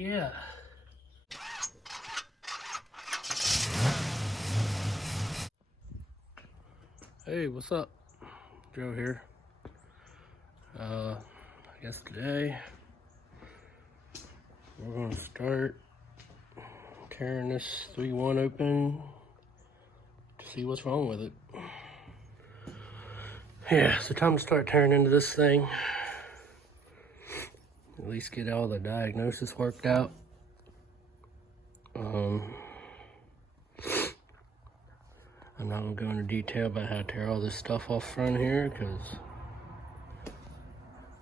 yeah. Hey, what's up? Joe here. I guess today we're gonna start tearing this 3-1 open to see what's wrong with it. Yeah, so time to start tearing into this thing. At least get all the diagnosis worked out. I'm not gonna go into detail about how to tear all this stuff off front here because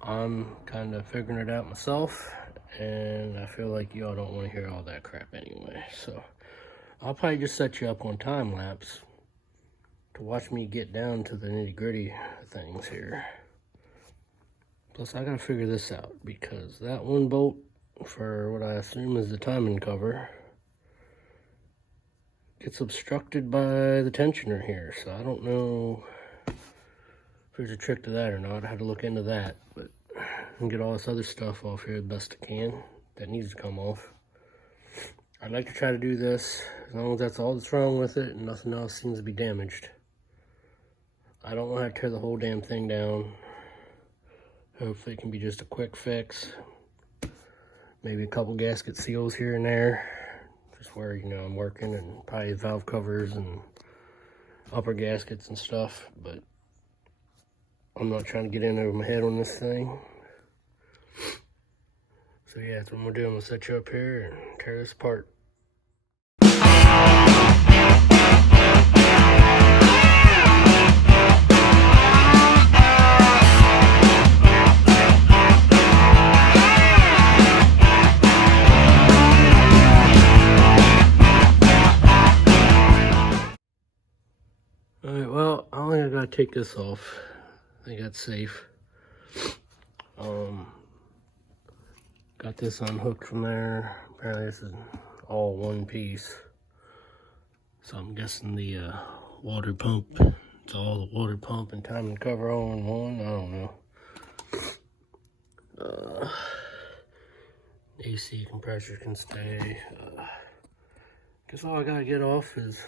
I'm kind of figuring it out myself, and I feel like y'all don't want to hear all that crap anyway. So I'll probably just set you up on time lapse to watch me get down to the nitty gritty things here. Plus, I gotta figure this out because that one bolt for what I assume is the timing cover gets obstructed by the tensioner here. So I don't know if there's a trick to that or not. I had to look into that, but I can get all this other stuff off here the best I can that needs to come off. I'd like to try to do this as long as that's all that's wrong with it and nothing else seems to be damaged. I don't want to tear the whole damn thing down. Hopefully it can be just a quick fix. Maybe a couple gasket seals here and there. Just where, you know, I'm working, and probably valve covers and upper gaskets and stuff. But I'm not trying to get in over my head on this thing. So yeah, that's what I'm gonna do. I'm gonna set you up here and tear this apart. Alright, well, I only gotta take this off. I think that's safe. Got this unhooked from there. Apparently this is all one piece. So I'm guessing the water pump, it's all the water pump and timing cover all in one. I don't know. AC compressor can stay. Guess all I gotta get off is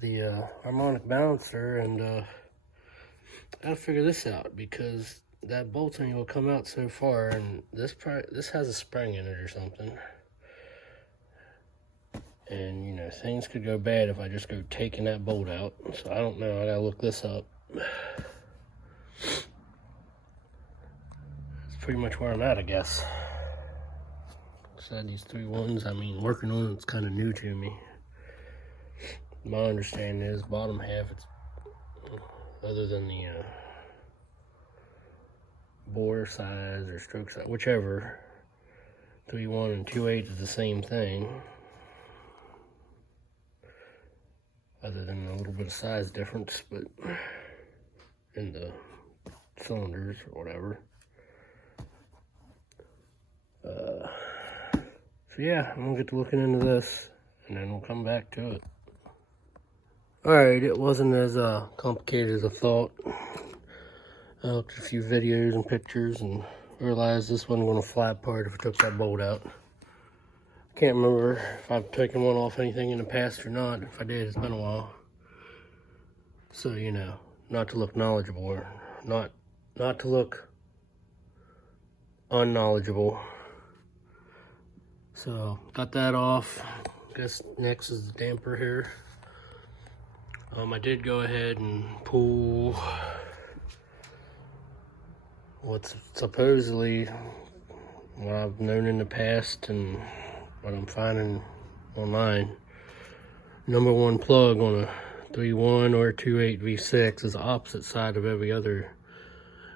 the harmonic balancer, and I gotta figure this out because that bolt ain't gonna come out so far, and this has a spring in it or something. And you know, things could go bad if I just go taking that bolt out. So I don't know, I gotta look this up. That's pretty much where I'm at, I guess. Said these 3-1s, I mean, working on it's kind of new to me. My understanding is bottom half, it's other than the bore size or stroke size, whichever, 3-1 and 2-8 is the same thing, other than a little bit of size difference, but in the cylinders or whatever. So yeah, I'm gonna get to looking into this, and then we'll come back to it. Alright, it wasn't as complicated as I thought. I looked at a few videos and pictures and realized this wasn't going to fly apart if I took that bolt out. I can't remember if I've taken one off anything in the past or not. If I did, it's been a while. So, you know, not to look knowledgeable or not to look unknowledgeable. So, got that off. Guess next is the damper here. I did go ahead and pull what's supposedly what I've known in the past and what I'm finding online. Number one plug on a 3.1 or 2.8 V6 is the opposite side of every other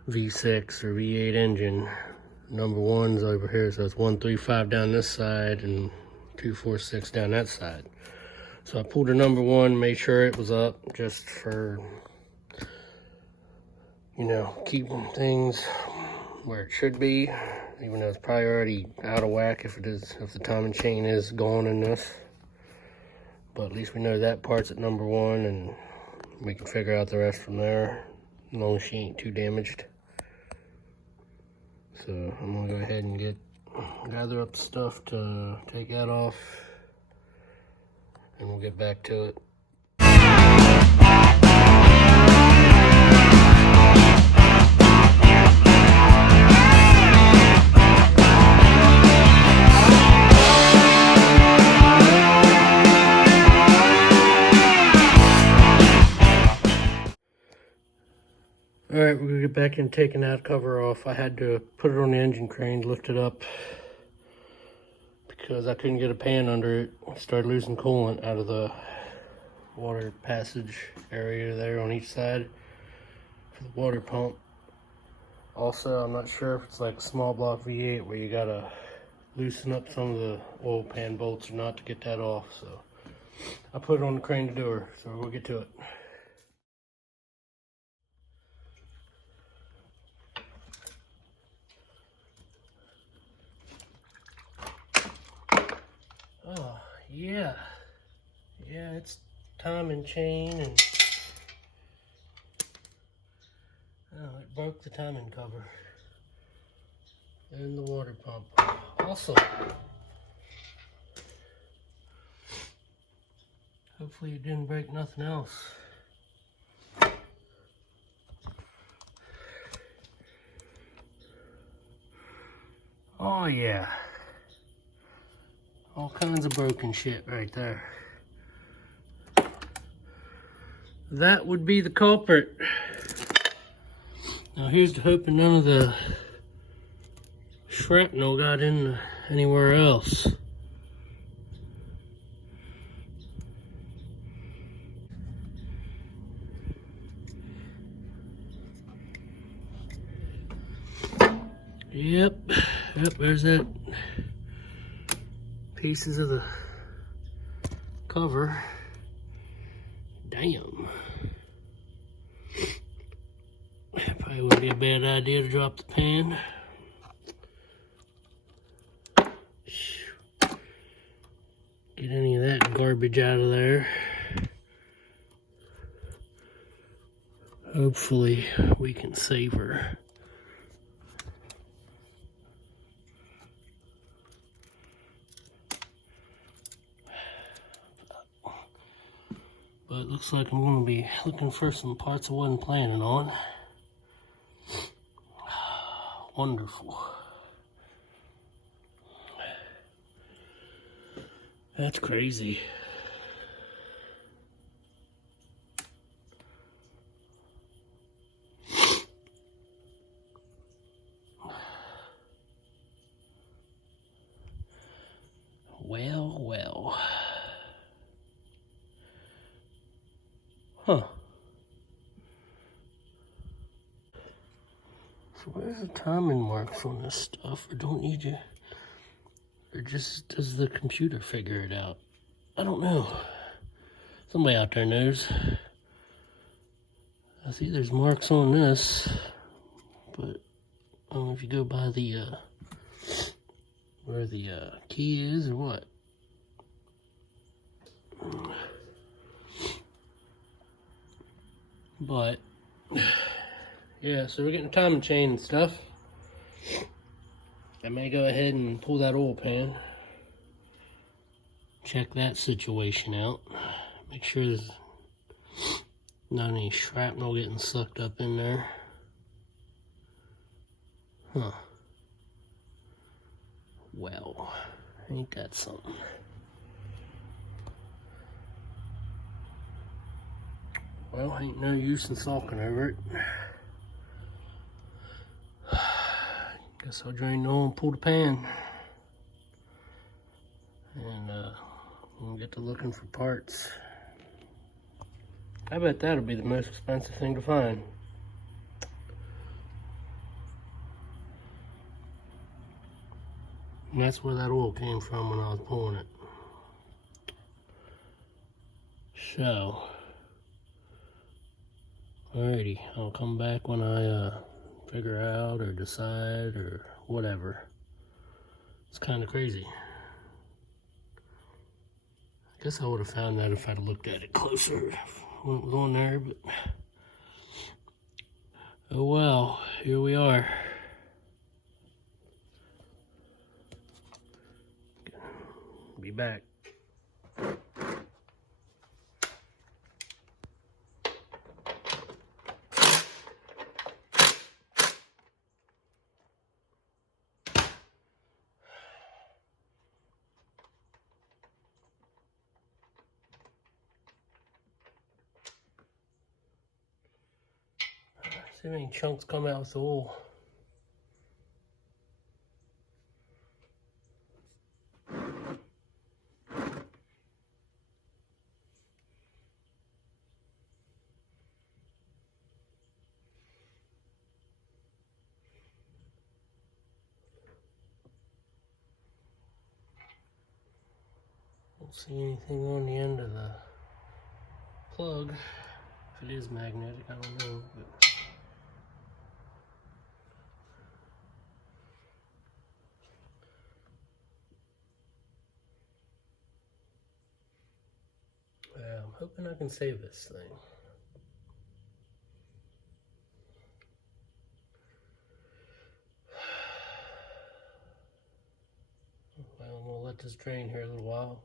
V6 or V8 engine. Number one's over here, so it's 135 down this side and 246 down that side. So I pulled the number one, made sure it was up, just for, you know, keeping things where it should be, even though it's probably already out of whack if the timing chain is gone in this. But at least we know that part's at number one, and we can figure out the rest from there, as long as she ain't too damaged. So I'm gonna go ahead and get gather up stuff to take that off, and we'll get back to it. Alright, we're gonna get back in taking that cover off. I had to put it on the engine crane, lift it up, because I couldn't get a pan under it. I started losing coolant out of the water passage area there on each side for the water pump. Also, I'm not sure if it's like a small block V8 where you gotta loosen up some of the oil pan bolts or not to get that off. So I put it on the crane to do her, so we'll get to it. Oh, yeah, it's timing chain, and oh, it broke the timing cover and the water pump. Also, hopefully it didn't break nothing else. Oh yeah. All kinds of broken shit right there. That would be the culprit. Now here's to hoping none of the shrapnel got in anywhere else. Yep, there's that pieces of the cover. Damn. Probably wouldn't be a bad idea to drop the pan. Get any of that garbage out of there. Hopefully we can save her. But it looks like I'm going to be looking for some parts I wasn't planning on. Wonderful. That's crazy. Well. Huh. So where's the timing marks on this stuff? Or don't need you? Or just does the computer figure it out? I don't know. Somebody out there knows. I see there's marks on this, but I don't know if you go by the where the key is or what. But yeah, so we're getting a timing chain and stuff. I may go ahead and pull that oil pan, check that situation out, make sure there's not any shrapnel getting sucked up in there. Huh. Well, ain't that something? Well, ain't no use in sulking over it. Guess I'll drain the oil and pull the pan. And we'll get to looking for parts. I bet that'll be the most expensive thing to find. And that's where that oil came from when I was pulling it. So, alrighty, I'll come back when I figure out or decide or whatever. It's kind of crazy. I guess I would have found that if I'd looked at it closer when it was on there, but oh well, here we are. back. See how many chunks come out with the oil. Don't see anything on the end of the plug. If it is magnetic, I don't know. But I'm hoping I can save this thing. Well, I'm gonna let this drain here a little while.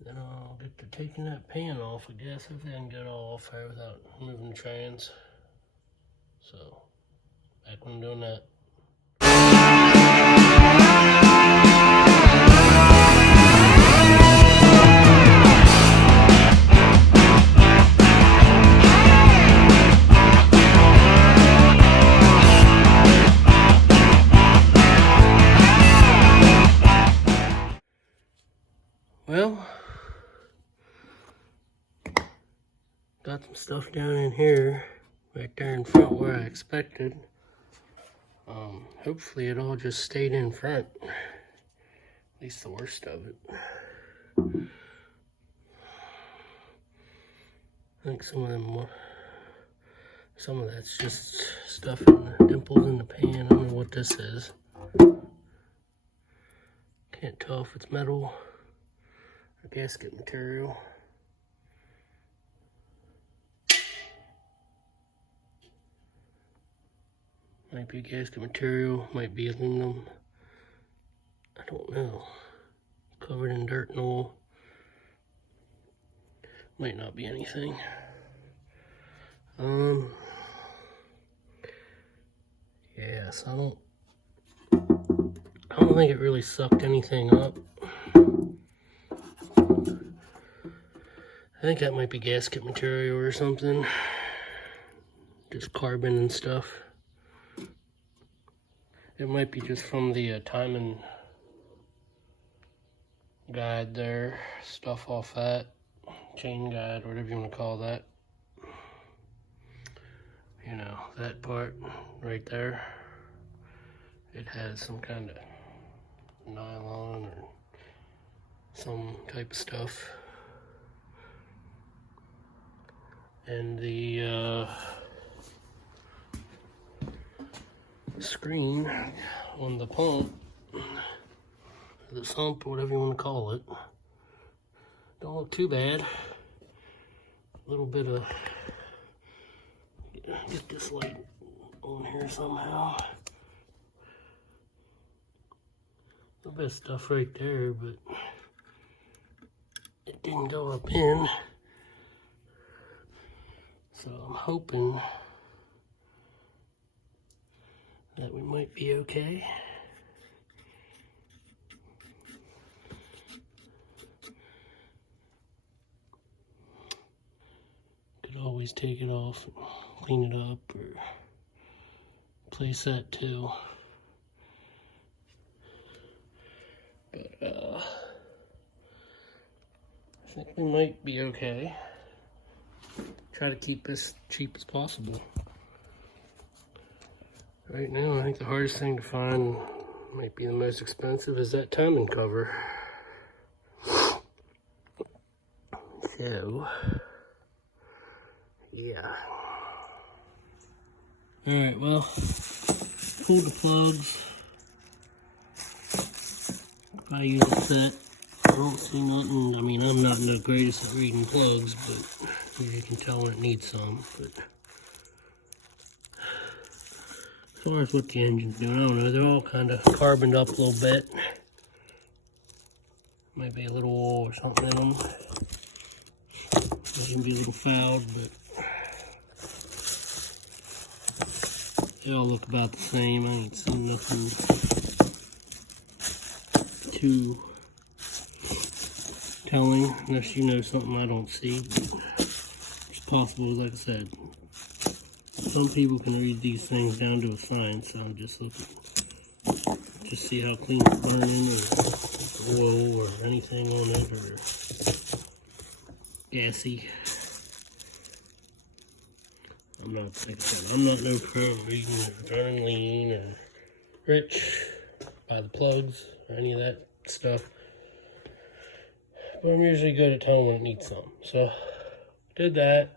Then I'll get to taking that pan off, I guess. Hopefully I can get it all off here without moving the trans. So, back when I'm doing that. Well, got some stuff down in here, right there in front where I expected. Hopefully it all just stayed in front, at least the worst of it. I think some of that's just stuff in the dimples in the pan. I don't know what this is. Can't tell if it's metal or gasket material. Might be gasket material, might be aluminum. I don't know. Covered in dirt and oil. Might not be anything. Yes, I don't think it really sucked anything up. I think that might be gasket material or something. Just carbon and stuff. It might be just from the timing guide there, stuff off that, chain guide, whatever you want to call that. You know, that part right there, it has some kind of nylon or some type of stuff. And the screen on the pump, the sump, whatever you want to call it, don't look too bad. A little bit of, get this light on here somehow. A little bit of stuff right there, but it didn't go up in. So I'm hoping that we might be okay. Could always take it off and clean it up or place that too. But I think we might be okay. Try to keep this cheap as possible. Right now, I think the hardest thing to find, might be the most expensive, is that timing cover. So, yeah. Alright, well, pulled the plugs. I use a set. I don't see nothing. I mean, I'm not the greatest at reading plugs, but you can tell when it needs some. But as far as what the engine's doing, I don't know. They're all kind of carboned up a little bit. might be a little oil or something in them. They can be a little fouled, but they all look about the same. I ain't seen nothing too telling, unless you know something I don't see. It's possible, like I said. Some people can read these things down to a science, so I'm just looking. Just see how clean it's burning, or oil, or anything on it, or gassy. I'm not, like I said, I'm not no pro reading Burn Lean or Rich by the plugs or any of that stuff. But I'm usually good at telling when it needs something. So, did that.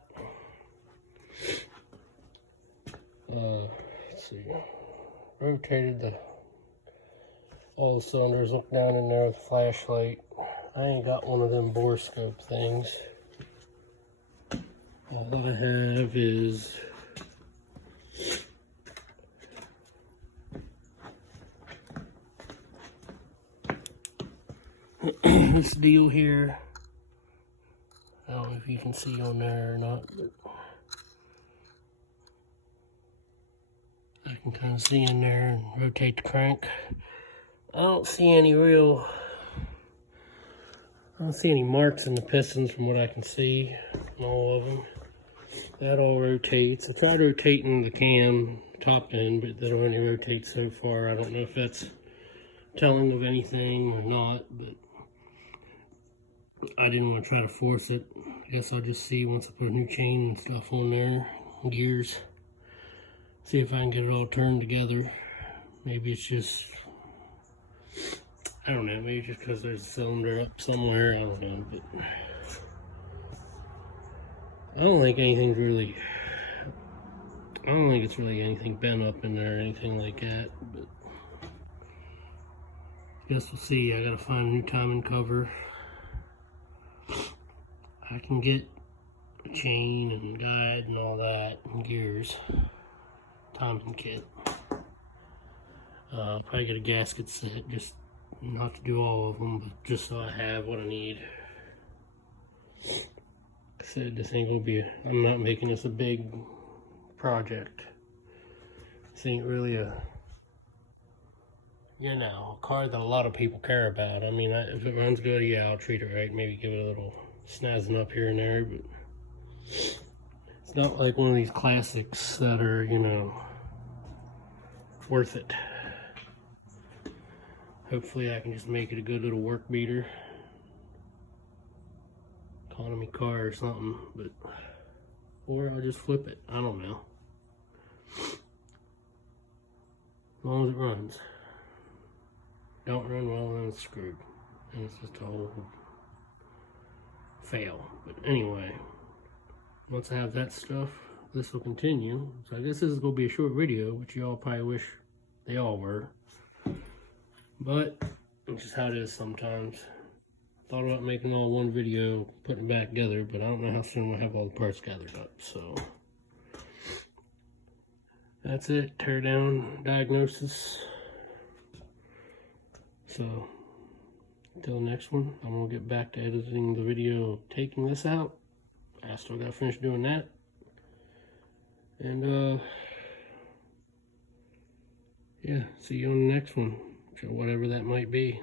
Let's see. Rotated all the cylinders, looked down in there with a flashlight. I ain't got one of them borescope things. All I have is this deal here. I don't know if you can see on there or not, but I can kind of see in there and rotate the crank. I don't see any marks in the pistons from what I can see on all of them. That all rotates. I tried rotating the cam top end, but that only rotates so far. I don't know if that's telling of anything or not, but I didn't want to try to force it. I guess I'll just see once I put a new chain and stuff on there, gears. See if I can get it all turned together. Maybe it's just, I don't know, maybe just because there's a cylinder up somewhere, I don't know, but I don't think it's really anything bent up in there or anything like that, but I guess we'll see. I gotta find a new timing cover. I can get a chain and guide and all that, and gears, timing kit. I'll probably get a gasket set, just not to do all of them, but just so I have what I need. Like I said, this ain't gonna be, I'm not making this a big project. This ain't really a car that a lot of people care about. I mean, if it runs good, yeah, I'll treat it right, maybe give it a little snazzing up here and there, but it's not like one of these classics that are, worth it. Hopefully I can just make it a good little work beater. Economy car or something, or I'll just flip it. I don't know. As long as it runs. Don't run well, then it's screwed. And it's just a whole fail. But anyway, once I have that stuff, this will continue. So I guess this is going to be a short video, which y'all probably wish they all were. But it's just how it is sometimes. Thought about making all one video, putting it back together, but I don't know how soon we'll have all the parts gathered up. So that's it. Tear down diagnosis. So until the next one, I'm gonna get back to editing the video of taking this out. I still gotta finish doing that. And yeah, see you on the next one, whatever that might be.